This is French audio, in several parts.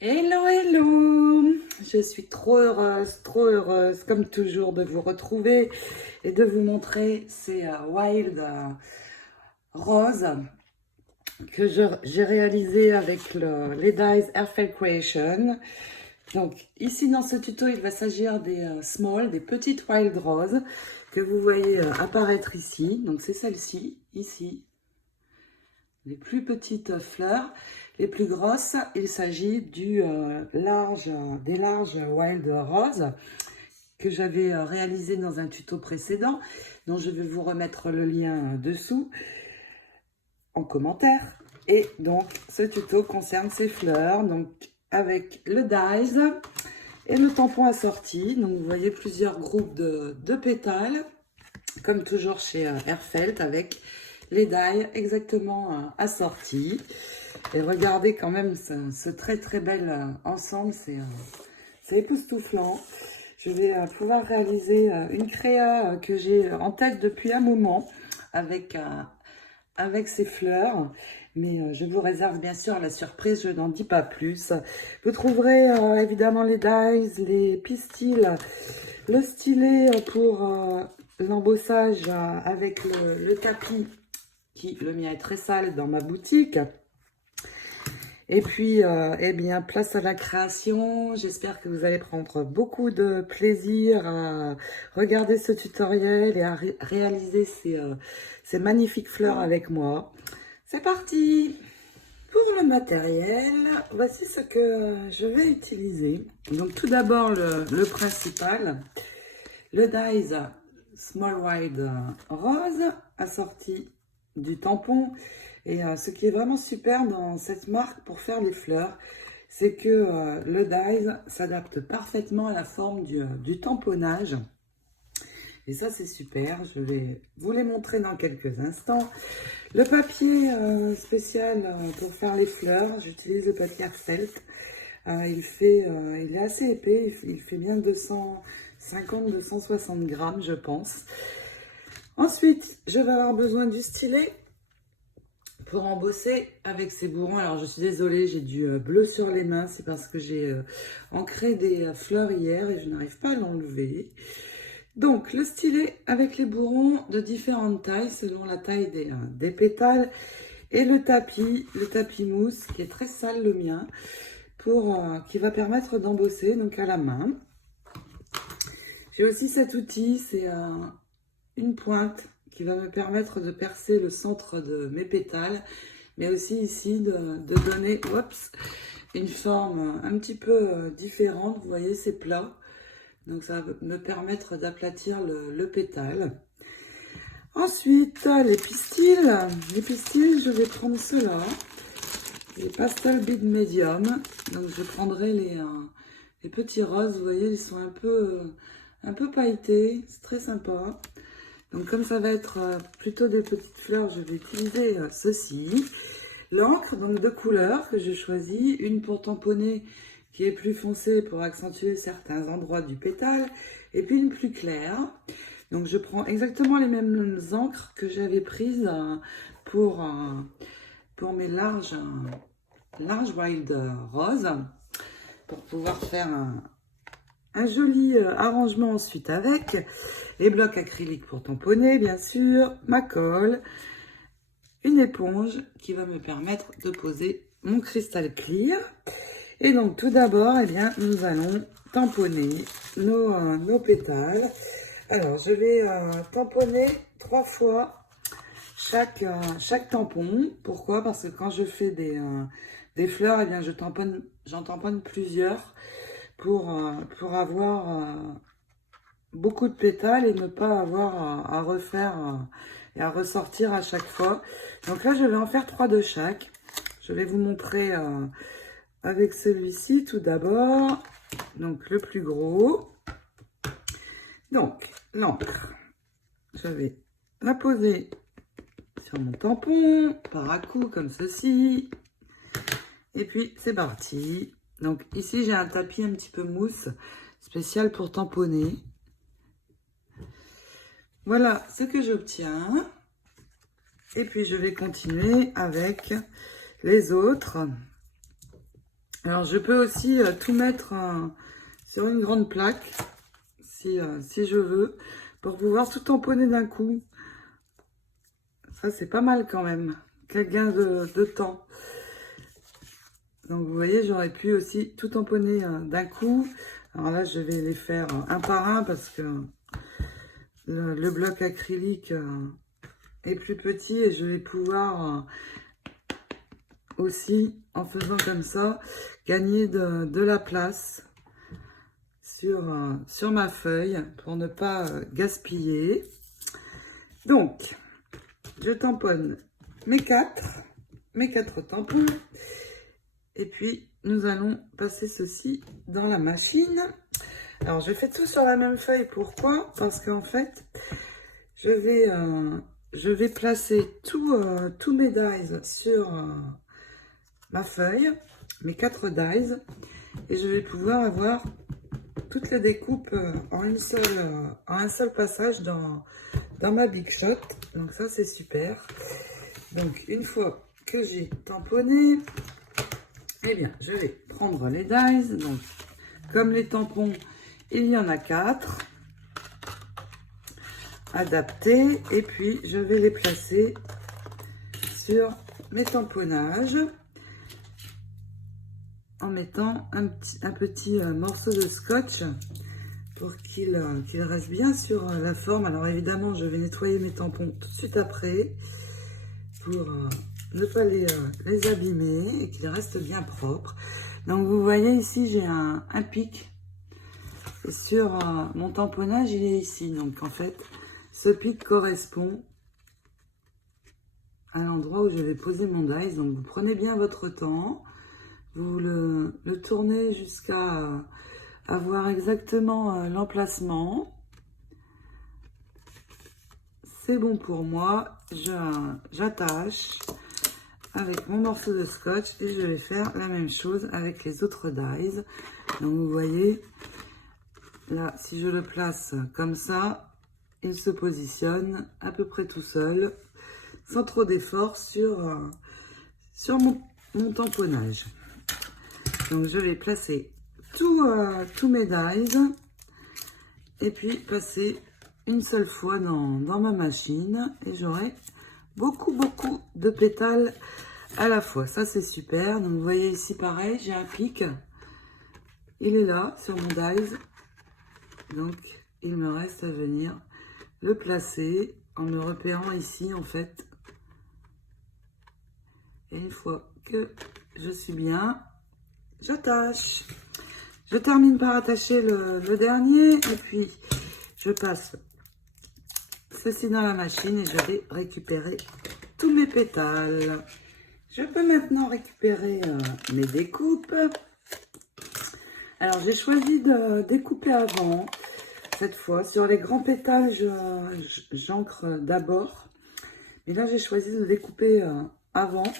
Hello, hello! Je suis trop heureuse, comme toujours, de vous retrouver et de vous montrer ces Wild Roses que j'ai réalisé avec le Ledy's Airfel Creation. Donc, ici dans ce tuto, il va s'agir des small, des petites Wild Roses que vous voyez apparaître ici. Donc, c'est celle-ci, ici. Les plus petites fleurs, les plus grosses, il s'agit des larges Wild Rose que j'avais réalisé dans un tuto précédent, dont je vais vous remettre le lien dessous en commentaire. Et donc, ce tuto concerne ces fleurs, donc avec le dies et le tampon assorti. Donc, vous voyez plusieurs groupes de pétales, comme toujours chez Airfelt, avec les dies exactement assortis. Et regardez quand même ce très très bel ensemble, c'est époustouflant. Je vais pouvoir réaliser une créa que j'ai en tête depuis un moment avec ces fleurs. Mais je vous réserve bien sûr la surprise, je n'en dis pas plus. Vous trouverez évidemment les dies, les pistils, le stylet pour l'embossage avec le tapis, le mien est très sale dans ma boutique. Et puis, eh bien, place à la création. J'espère que vous allez prendre beaucoup de plaisir à regarder ce tutoriel et à réaliser ces magnifiques fleurs avec moi. C'est parti! Pour le matériel, voici ce que je vais utiliser. Donc, tout d'abord, le principal, le dies Small Wild Rose, assorti du tampon. Et ce qui est vraiment super dans cette marque pour faire les fleurs, c'est que le dies s'adapte parfaitement à la forme du tamponnage. Et ça, c'est super. Je vais vous les montrer dans quelques instants. Le papier spécial pour faire les fleurs, j'utilise le papier Airfelt. Il est assez épais, il fait bien 250-260 grammes, je pense. Ensuite, je vais avoir besoin du stylet pour embosser avec ces bourrons. Alors, je suis désolée, j'ai du bleu sur les mains. C'est parce que j'ai ancré des fleurs hier et je n'arrive pas à l'enlever. Donc, le stylet avec les bourrons de différentes tailles, selon la taille des pétales. Et le tapis mousse, qui est très sale le mien, qui va permettre d'embosser donc à la main. J'ai aussi cet outil, c'est une pointe qui va me permettre de percer le centre de mes pétales, mais aussi ici de donner une forme un petit peu différente. Vous voyez, c'est plat, donc ça va me permettre d'aplatir le pétale. Ensuite, les pistils. Les pistils, je vais prendre ceux-là, les Pastel Bead Medium. Donc je prendrai les petits roses, vous voyez, ils sont un peu pailletés, c'est très sympa. Donc comme ça va être plutôt des petites fleurs, je vais utiliser ceci. L'encre, donc de couleurs que j'ai choisi, une pour tamponner qui est plus foncée pour accentuer certains endroits du pétale, et puis une plus claire. Donc je prends exactement les mêmes encres que j'avais prises pour mes larges Wild Rose, pour pouvoir faire un joli arrangement ensuite avec les blocs acryliques pour tamponner, bien sûr, ma colle, une éponge qui va me permettre de poser mon cristal clear. Et donc tout d'abord, eh bien, nous allons tamponner nos pétales. Alors, je vais tamponner 3 fois chaque tampon. Pourquoi? Parce que quand je fais des fleurs, eh bien, j'en tamponne plusieurs pour avoir beaucoup de pétales et ne pas avoir à refaire et à ressortir à chaque fois. Donc là, je vais en faire 3 de chaque. Je vais vous montrer avec celui-ci tout d'abord. Donc le plus gros. Donc l'encre, je vais la poser sur mon tampon par à-coups comme ceci. Et puis c'est parti. Donc ici j'ai un tapis un petit peu mousse spécial pour tamponner. Voilà ce que j'obtiens. Et puis je vais continuer avec les autres. Alors, je peux aussi tout mettre sur une grande plaque, si je veux, pour pouvoir tout tamponner d'un coup. Ça, c'est pas mal quand même. Quel gain de temps. Donc, vous voyez, j'aurais pu aussi tout tamponner d'un coup. Alors là, je vais les faire un par un parce que le bloc acrylique est plus petit et je vais pouvoir aussi, en faisant comme ça, gagner de la place sur ma feuille pour ne pas gaspiller. Donc, je tamponne mes quatre tampons. Et puis, nous allons passer ceci dans la machine. Alors, je fais tout sur la même feuille. Pourquoi? Parce qu'en fait, je vais placer tous mes dies sur ma feuille, mes 4 dies. Et je vais pouvoir avoir toutes les découpes en un seul passage dans ma Big Shot. Donc ça, c'est super. Donc, une fois que j'ai tamponné, eh bien, je vais prendre les dies. Donc, comme les tampons, il y en a 4 adaptés. Et puis, je vais les placer sur mes tamponnages en mettant un petit morceau de scotch pour qu'il reste bien sur la forme. Alors, évidemment, je vais nettoyer mes tampons tout de suite après pour ne pas les abîmer et qu'ils restent bien propres. Donc, vous voyez ici, j'ai un pic. Et sur mon tamponnage, il est ici. Donc, en fait, ce pic correspond à l'endroit où je vais poser mon dies. Donc, vous prenez bien votre temps. Vous le tournez jusqu'à avoir exactement l'emplacement. C'est bon pour moi. J'attache avec mon morceau de scotch et je vais faire la même chose avec les autres dies. Donc, vous voyez, là, si je le place comme ça, il se positionne à peu près tout seul, sans trop d'effort sur mon tamponnage. Donc, je vais placer tous mes dies et puis passer une seule fois dans ma machine et j'aurai beaucoup de pétales à la fois. Ça, c'est super. Donc, vous voyez ici, pareil, j'ai un pic. Il est là, sur mon dies. Donc, il me reste à venir le placer en me repérant ici, en fait. Et une fois que je suis bien, j'attache. Je termine par attacher le dernier. Et puis, je passe ceci dans la machine et je vais récupérer tous mes pétales. Je peux maintenant récupérer mes découpes. Alors, j'ai choisi de découper avant. Cette fois, sur les grands pétales, j'encre d'abord. Mais là, j'ai choisi de découper avant.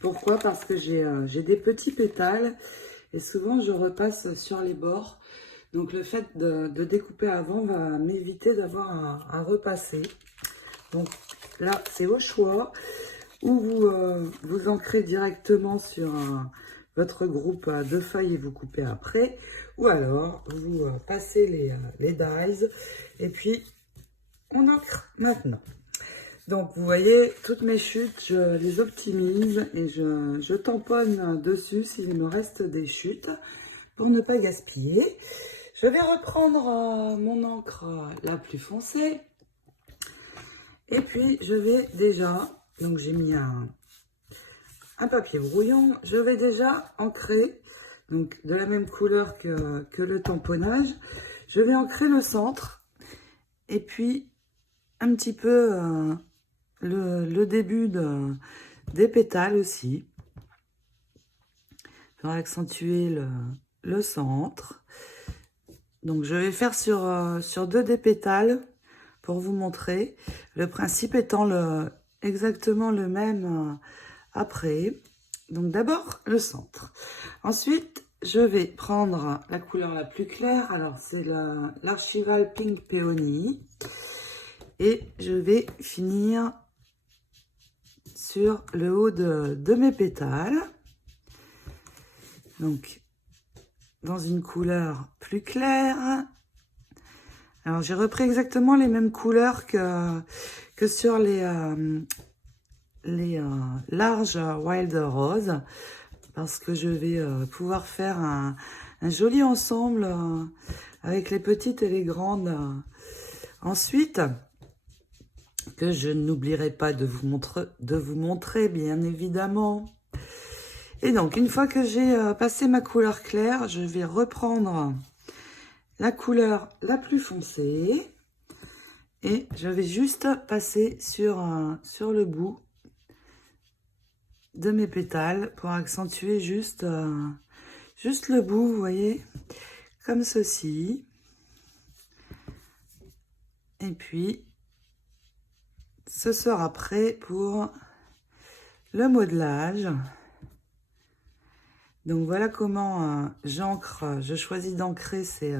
Pourquoi? Parce que j'ai des petits pétales et souvent, je repasse sur les bords. Donc, le fait de découper avant va m'éviter d'avoir à repasser. Donc, là, c'est au choix. Ou vous ancrez directement sur votre groupe de feuilles et vous coupez après. Ou alors, vous passez les dies et puis on ancre maintenant. Donc, vous voyez, toutes mes chutes, je les optimise et je tamponne dessus s'il me reste des chutes pour ne pas gaspiller. Je vais reprendre mon encre la plus foncée. Et puis, je vais déjà, donc j'ai mis un papier brouillon, je vais déjà ancrer, donc de la même couleur que le tamponnage. Je vais ancrer le centre et puis un petit peu le début des pétales aussi, pour accentuer le centre. Donc je vais faire sur 2 des pétales pour vous montrer, le principe étant exactement le même après. Donc d'abord le centre. Ensuite, je vais prendre la couleur la plus claire. Alors c'est l'Archival Pink Peony. Et je vais finir sur le haut de mes pétales. Donc, dans une couleur plus claire. Alors, j'ai repris exactement les mêmes couleurs que sur les larges Wild Rose, parce que je vais pouvoir faire un joli ensemble avec les petites et les grandes. Ensuite, que je n'oublierai pas de vous montrer, bien évidemment. Et donc, une fois que j'ai passé ma couleur claire, je vais reprendre la couleur la plus foncée et je vais juste passer sur le bout de mes pétales pour accentuer juste le bout, vous voyez, comme ceci. Et puis, ce sera prêt pour le modelage. Donc voilà comment je choisis d'ancrer ces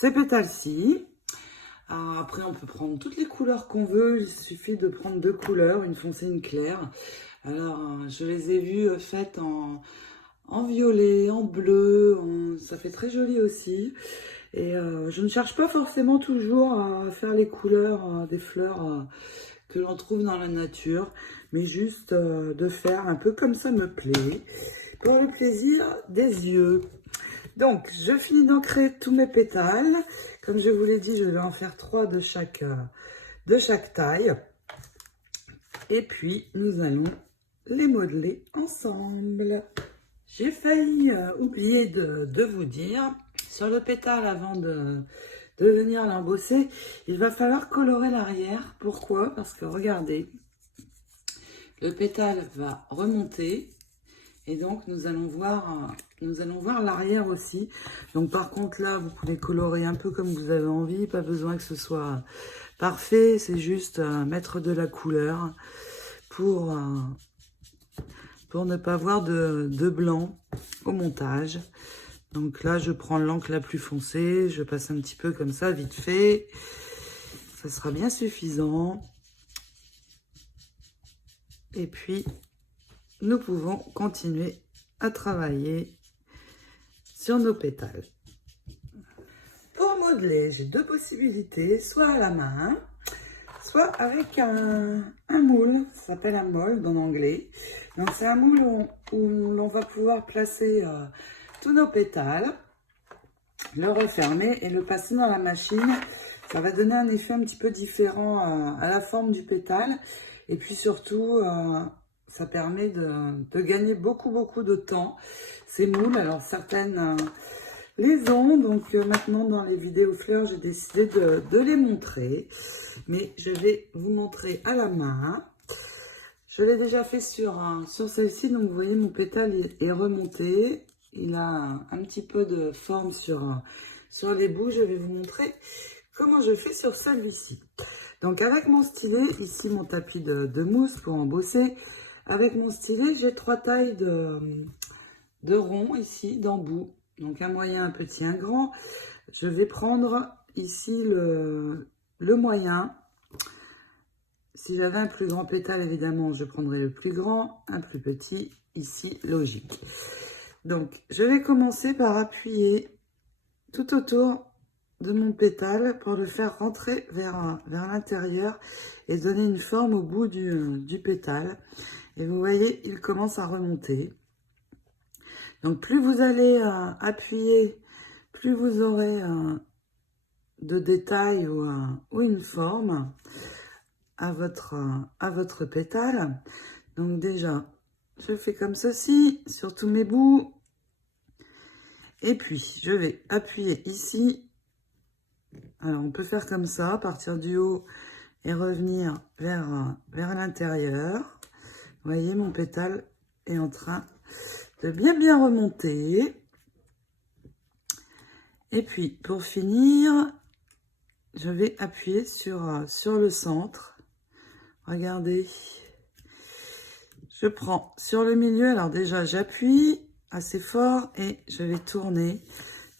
pétales-ci. Après, on peut prendre toutes les couleurs qu'on veut. Il suffit de prendre 2 couleurs, une foncée, une claire. Alors, je les ai vues faites en violet, en bleu. Ça fait très joli aussi. Et je ne cherche pas forcément toujours à faire les couleurs des fleurs que l'on trouve dans la nature, mais juste de faire un peu comme ça me plaît, pour le plaisir des yeux. Donc, je finis d'ancrer tous mes pétales. Comme je vous l'ai dit, je vais en faire 3 de chaque taille. Et puis, nous allons les modeler ensemble. J'ai failli oublier de vous dire, sur le pétale, avant de venir l'embosser, il va falloir colorer l'arrière. Pourquoi? Parce que regardez, le pétale va remonter. Et donc, nous allons voir l'arrière aussi. Donc, par contre, là, vous pouvez colorer un peu comme vous avez envie. Pas besoin que ce soit parfait. C'est juste mettre de la couleur pour ne pas avoir de blanc au montage. Donc là, je prends l'encre la plus foncée. Je passe un petit peu comme ça, vite fait. Ça sera bien suffisant. Et puis, nous pouvons continuer à travailler sur nos pétales. Pour modeler, j'ai 2 possibilités, soit à la main, soit avec un moule. Ça s'appelle un mold en anglais. Donc c'est un moule où l'on va pouvoir placer tous nos pétales, le refermer et le passer dans la machine. Ça va donner un effet un petit peu différent à la forme du pétale. Et puis surtout, ça permet de gagner beaucoup de temps. Ces moules, alors certaines les ont, donc maintenant dans les vidéos fleurs, j'ai décidé de les montrer. Mais je vais vous montrer à la main. Je l'ai déjà fait sur celle-ci, donc vous voyez mon pétale est remonté. Il a un petit peu de forme sur les bouts. Je vais vous montrer comment je fais sur celle-ci. Donc avec mon stylet, ici mon tapis de mousse pour embosser. Avec mon stylet, j'ai 3 tailles de rond ici, d'embout. Donc un moyen, un petit, un grand. Je vais prendre ici le moyen. Si j'avais un plus grand pétale, évidemment, je prendrais le plus grand, un plus petit, ici, logique. Donc, je vais commencer par appuyer tout autour de mon pétale pour le faire rentrer vers l'intérieur et donner une forme au bout du pétale. Et vous voyez, il commence à remonter. Donc, plus vous allez appuyer, plus vous aurez de détails ou une forme à votre pétale. Donc déjà, je fais comme ceci sur tous mes bouts. Et puis, je vais appuyer ici. Alors, on peut faire comme ça, partir du haut et revenir vers l'intérieur. Vous voyez, mon pétale est en train de bien remonter. Et puis, pour finir, je vais appuyer sur le centre. Regardez, je prends sur le milieu, alors déjà j'appuie assez fort et je vais tourner.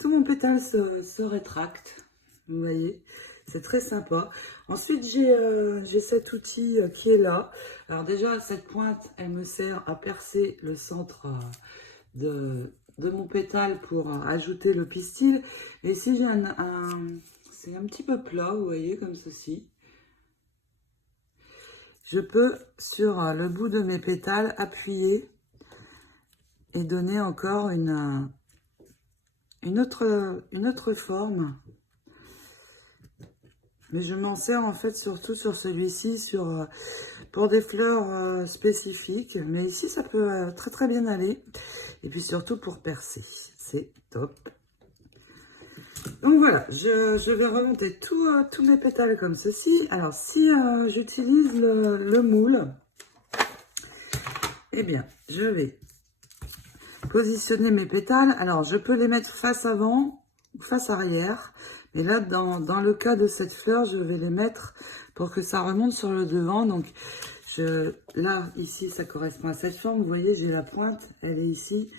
Tout mon pétale se rétracte, vous voyez, c'est très sympa. Ensuite j'ai cet outil qui est là. Alors déjà cette pointe, elle me sert à percer le centre de de mon pétale pour ajouter le pistil. Et ici, j'ai c'est un petit peu plat, vous voyez, comme ceci. Je peux, sur le bout de mes pétales, appuyer et donner encore une autre forme. Mais je m'en sers en fait surtout sur celui-ci, pour des fleurs spécifiques. Mais ici, ça peut très très bien aller. Et puis surtout pour percer. C'est top. Donc voilà, je vais remonter tous mes pétales comme ceci. Alors si j'utilise le moule, eh bien, je vais positionner mes pétales. Alors, je peux les mettre face avant ou face arrière. Mais là, dans le cas de cette fleur, je vais les mettre pour que ça remonte sur le devant. Donc, là, ici, ça correspond à cette forme. Vous voyez, j'ai la pointe, elle est ici.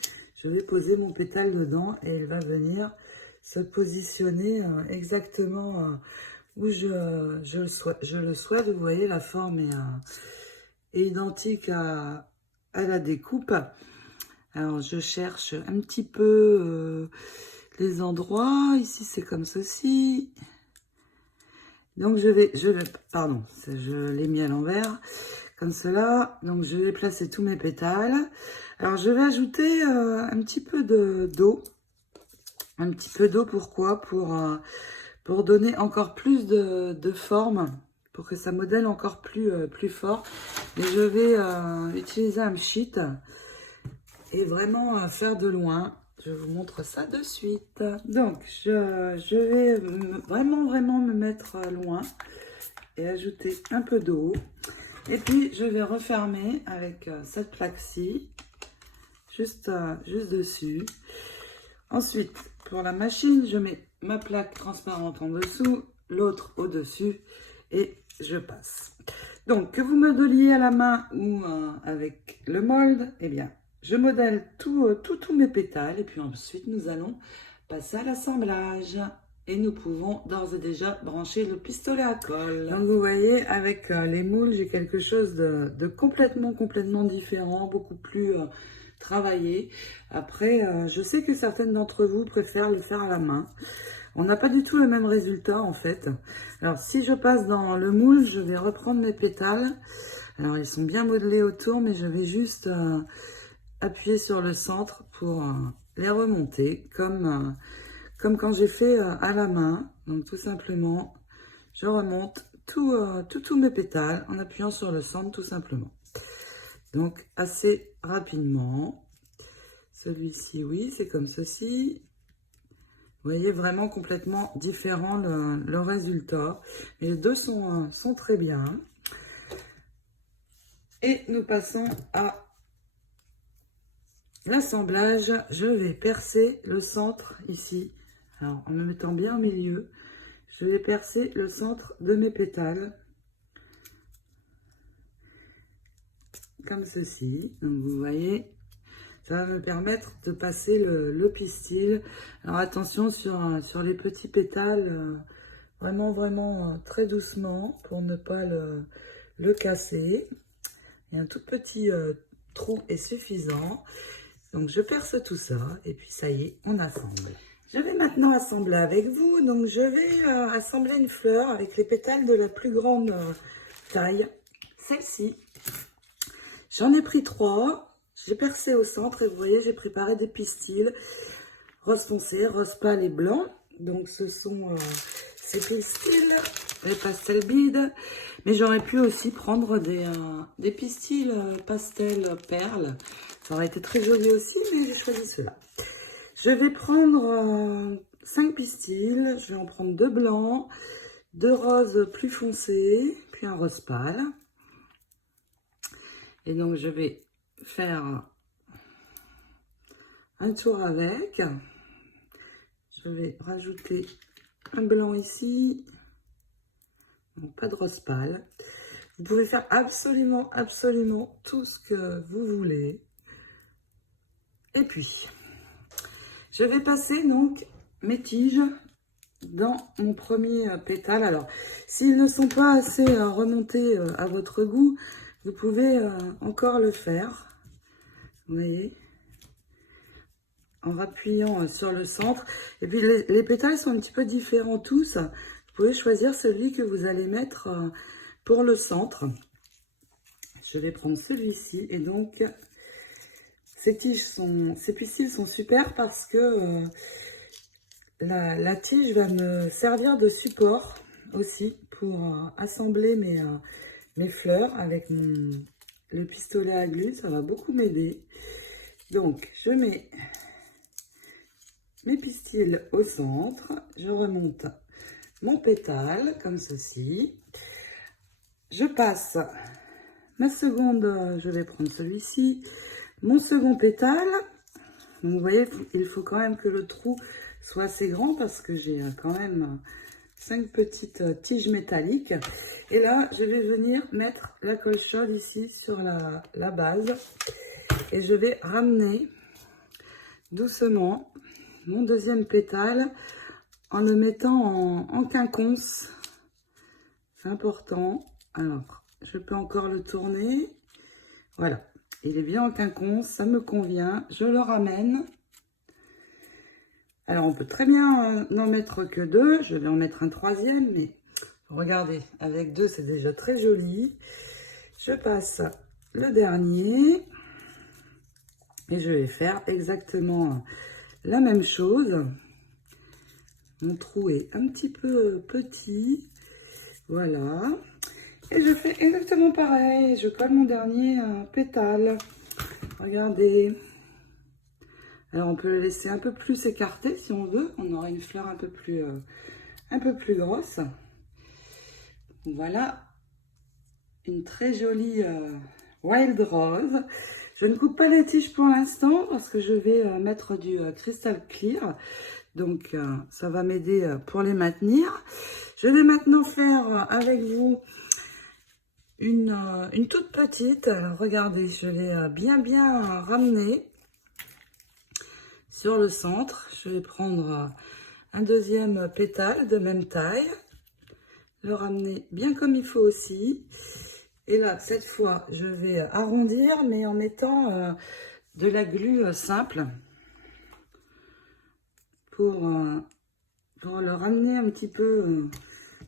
Je vais poser mon pétale dedans et elle va venir se positionner exactement où je le souhaite. Vous voyez, la forme est identique à la découpe. Alors, je cherche un petit peu les endroits. Ici, c'est comme ceci. Donc, je l'ai mis à l'envers, comme cela. Donc, je vais placer tous mes pétales. Alors, je vais ajouter un petit peu d'eau. Un petit peu d'eau, pourquoi? Pour donner encore plus de forme, pour que ça modèle encore plus fort. Et je vais utiliser un pchit. Et vraiment faire de loin. Je vous montre ça de suite. Donc, je vais vraiment me mettre loin et ajouter un peu d'eau. Et puis, je vais refermer avec cette plaque-ci, juste dessus. Ensuite, pour la machine, je mets ma plaque transparente en dessous, l'autre au-dessus et je passe. Donc, que vous modeliez à la main ou avec le mold, eh bien, je modèle tous mes pétales et puis ensuite nous allons passer à l'assemblage. Et nous pouvons d'ores et déjà brancher le pistolet à colle. Donc vous voyez, avec les moules, j'ai quelque chose de complètement différent, beaucoup plus travaillé. Après, je sais que certaines d'entre vous préfèrent le faire à la main. On n'a pas du tout le même résultat en fait. Alors si je passe dans le moule, je vais reprendre mes pétales. Alors ils sont bien modelés autour, mais je vais juste appuyer sur le centre pour les remonter comme quand j'ai fait à la main. Donc tout simplement, je remonte tous mes pétales en appuyant sur le centre tout simplement. Donc assez rapidement. Celui-ci, oui, c'est comme ceci. Vous voyez, vraiment complètement différent le résultat. Et les deux sont très bien. Et nous passons à l'assemblage. Je vais percer le centre ici. Alors, en me mettant bien au milieu, je vais percer le centre de mes pétales. Comme ceci. Donc, vous voyez, ça va me permettre de passer le pistil. Alors, attention sur les petits pétales, vraiment très doucement pour ne pas le casser. Et un tout petit trou est suffisant. Donc, je perce tout ça et puis ça y est, on assemble. Je vais maintenant assembler avec vous. Donc, je vais assembler une fleur avec les pétales de la plus grande taille. Celle-ci. J'en ai pris 3. J'ai percé au centre et vous voyez, j'ai préparé des pistils rose foncé, rose pâle et blanc. Donc, ce sont ces pistils, les pastel beads. Mais j'aurais pu aussi prendre des pistils pastel perles. Ça aurait été très joli aussi, mais j'ai choisi cela. Je vais prendre 5 pistils. Je vais en prendre 2 blancs, 2 roses plus foncés, puis un rose pâle. Et donc, je vais faire un tour avec. Je vais rajouter un blanc ici. Donc, pas de rose pâle. Vous pouvez faire absolument tout ce que vous voulez. Et puis, je vais passer donc mes tiges dans mon premier pétale. Alors, s'ils ne sont pas assez remontés à votre goût, vous pouvez encore le faire. Vous voyez, en rappuyant sur le centre. Et puis les pétales sont un petit peu différents tous. Vous pouvez choisir celui que vous allez mettre pour le centre. Je vais prendre celui-ci. Et donc, ces pistils sont super parce que la tige va me servir de support aussi pour assembler mes fleurs avec le pistolet à glu. Ça va beaucoup m'aider. Donc, je mets mes pistils au centre. Je remonte mon pétale comme ceci. Je passe ma seconde, je vais prendre celui-ci, mon second pétale. Donc, vous voyez, il faut quand même que le trou soit assez grand parce que j'ai quand même 5 petites tiges métalliques. Et là, je vais venir mettre la colle chaude ici sur la base. Et je vais ramener doucement mon deuxième pétale en le mettant en quinconce. C'est important. Alors, je peux encore le tourner. Voilà, il est bien en quinconce, ça me convient. Je le ramène. Alors, on peut très bien n'en mettre que 2. Je vais en mettre un troisième, mais regardez, avec 2, c'est déjà très joli. Je passe le dernier. Et je vais faire exactement la même chose. Mon trou est un petit peu petit. Voilà. Et je fais exactement pareil. Je colle mon dernier pétale. Regardez. Alors, on peut le laisser un peu plus écarté si on veut. On aura une fleur un peu plus grosse. Voilà. Une très jolie wild rose. Je ne coupe pas les tiges pour l'instant parce que je vais mettre du Crystal Clear. Donc, ça va m'aider pour les maintenir. Je vais maintenant faire avec vous une toute petite. Alors, regardez, je l'ai bien ramener sur le centre. Je vais prendre un deuxième pétale de même taille. Le ramener bien comme il faut aussi. Et là, cette fois, je vais arrondir, mais en mettant de la glu simple pour le ramener un petit peu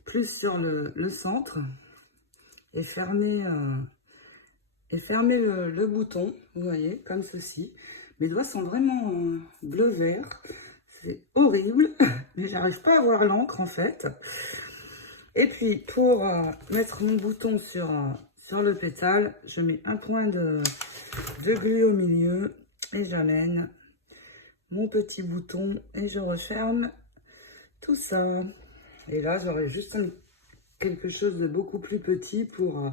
plus sur le centre et fermer le bouton, vous voyez, comme ceci. Mes doigts sont vraiment bleu-vert, c'est horrible, mais j'arrive pas à voir l'encre en fait. Et puis, pour mettre mon bouton sur le pétale, je mets un point de glu au milieu et j'amène mon petit bouton et je referme tout ça. Et là, j'aurai juste quelque chose de beaucoup plus petit pour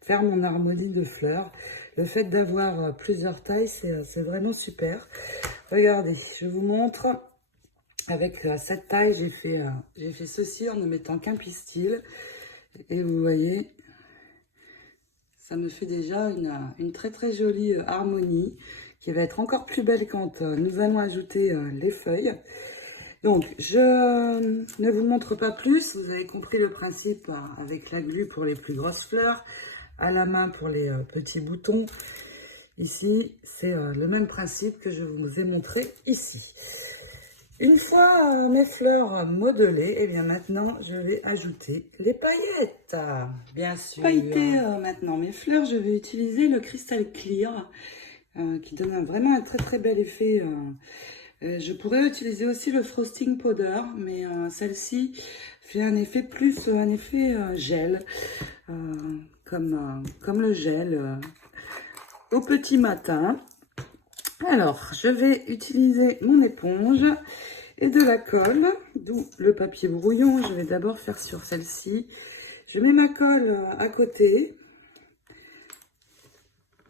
faire mon harmonie de fleurs. Le fait d'avoir plusieurs tailles, c'est vraiment super. Regardez, je vous montre. Avec cette taille, j'ai fait ceci en ne mettant qu'un pistil. Et vous voyez, ça me fait déjà une très jolie harmonie qui va être encore plus belle quand nous allons ajouter les feuilles. Donc, je ne vous montre pas plus. Vous avez compris le principe avec la glu pour les plus grosses fleurs, à la main pour les petits boutons. Ici, c'est le même principe que je vous ai montré ici. Une fois mes fleurs modelées, et bien maintenant, je vais ajouter les paillettes, bien sûr. Pailleter maintenant mes fleurs, je vais utiliser le Crystal Clear, qui donne vraiment un très bel effet. Je pourrais utiliser aussi le Frosting Powder, mais celle-ci fait un effet plus, un effet gel, comme le gel au petit matin. Alors, je vais utiliser mon éponge et de la colle, d'où le papier brouillon. Je vais d'abord faire sur celle-ci. Je mets ma colle à côté,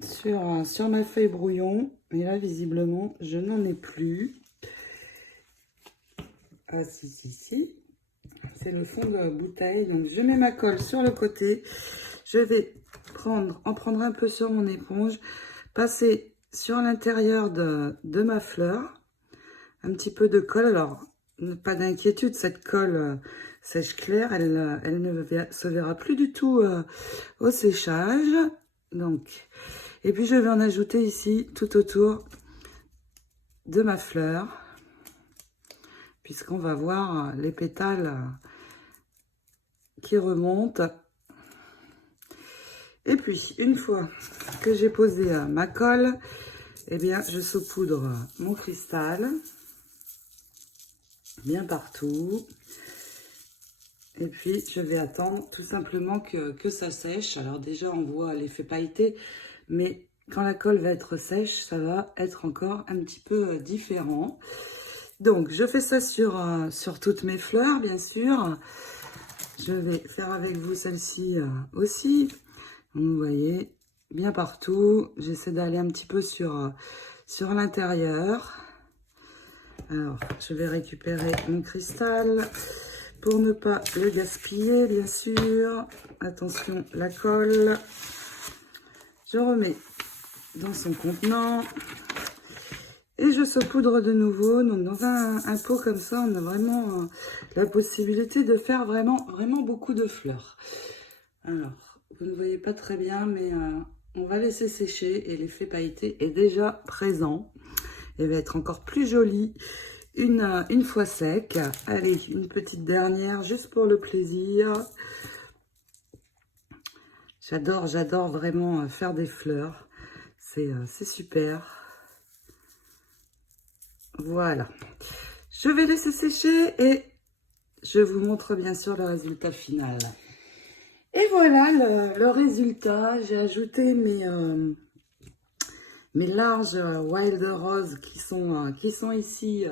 sur ma feuille brouillon. Et là, visiblement, je n'en ai plus. Ah, si. C'est le fond de la bouteille. Donc, je mets ma colle sur le côté. Je vais en prendre un peu sur mon éponge, passer sur l'intérieur de ma fleur, un petit peu de colle. Alors, pas d'inquiétude, cette colle sèche claire, elle ne se verra plus du tout au séchage. Donc, et puis je vais en ajouter ici tout autour de ma fleur, puisqu'on va voir les pétales qui remontent. Et puis, une fois que j'ai posé ma colle, eh bien, je saupoudre mon cristal bien partout. Et puis, je vais attendre tout simplement que ça sèche. Alors déjà, on voit l'effet pailleté, mais quand la colle va être sèche, ça va être encore un petit peu différent. Donc, je fais ça sur toutes mes fleurs, bien sûr. Je vais faire avec vous celle-ci aussi. Vous voyez, bien partout. J'essaie d'aller un petit peu sur l'intérieur. Alors, je vais récupérer mon cristal pour ne pas le gaspiller, bien sûr. Attention, la colle. Je remets dans son contenant. Et je saupoudre de nouveau. Donc, dans un pot comme ça, on a vraiment la possibilité de faire vraiment beaucoup de fleurs. Alors, vous ne voyez pas très bien, mais on va laisser sécher et l'effet pailleté est déjà présent. Elle va être encore plus jolie une fois sec. Allez, une petite dernière juste pour le plaisir. J'adore vraiment faire des fleurs. C'est super. Voilà. Je vais laisser sécher et je vous montre bien sûr le résultat final. Et voilà le résultat. J'ai ajouté mes larges Wild Rose qui sont ici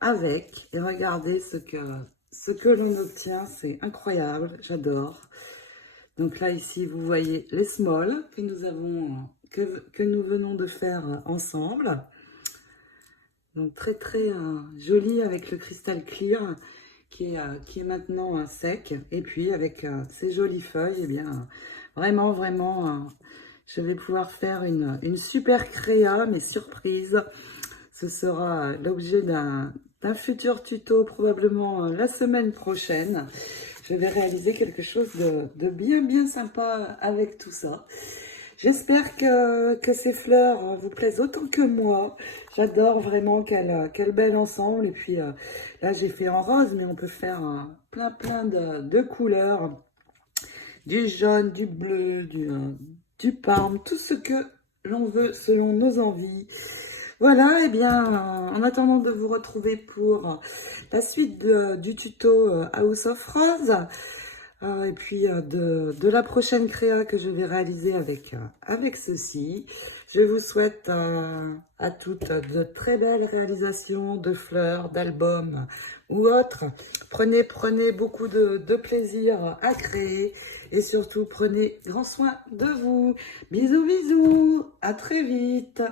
avec. Et regardez ce que l'on obtient. C'est incroyable. J'adore. Donc là, ici, vous voyez les small que nous avons, que nous venons de faire ensemble. Donc très joli avec le cristal clear qui est maintenant sec. Et puis avec ces jolies feuilles, eh bien vraiment, je vais pouvoir faire une super créa, mais surprise. Ce sera l'objet d'un futur tuto probablement la semaine prochaine. Je vais réaliser quelque chose de bien sympa avec tout ça. J'espère que ces fleurs vous plaisent autant que moi. J'adore vraiment quel bel ensemble. Et puis là, j'ai fait en rose, mais on peut faire plein de couleurs. Du jaune, du bleu, du parme, tout ce que l'on veut selon nos envies. Voilà, et bien, en attendant de vous retrouver pour la suite du tuto House of Rose, et puis de la prochaine créa que je vais réaliser avec ceci, je vous souhaite à toutes de très belles réalisations de fleurs, d'albums ou autres. Prenez beaucoup de plaisir à créer et surtout prenez grand soin de vous. Bisous, à très vite.